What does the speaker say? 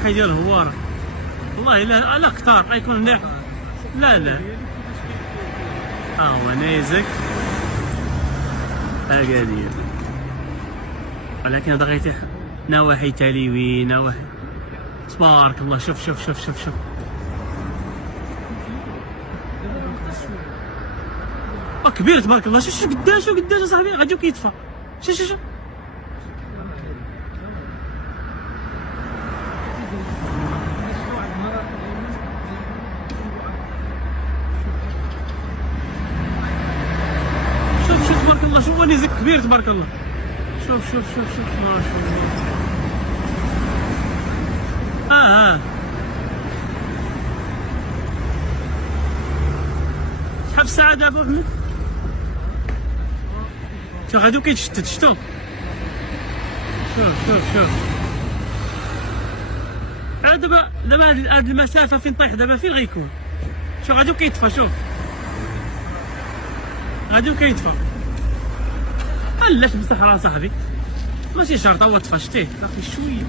واحد يدير الهوار والله لا كثار غيكون مليح. لا ها هو نيزك اكادير، ولكن هذا غيتيح نواحي تاليوي نواحي. تبارك الله شوف شوف شوف شوف شوف كبير تبارك الله. شوف قداش اصاحبي غادي كيطفى. شوف شوف شوف تبارك الله. شوف نيزك كبير تبارك الله. شوف ما شاء الله. شحال في الساعة دابا احمد؟ شوف غادي كيتشتت. شتو شوف دابا هاد المسافة فين طيح دابا فين غيكون؟ شوف غادي كيطفى. شوف غادي كيطفى. علاش بصح راه صاحبي ماشي شرط هو طفى. شتيه باقي شوية.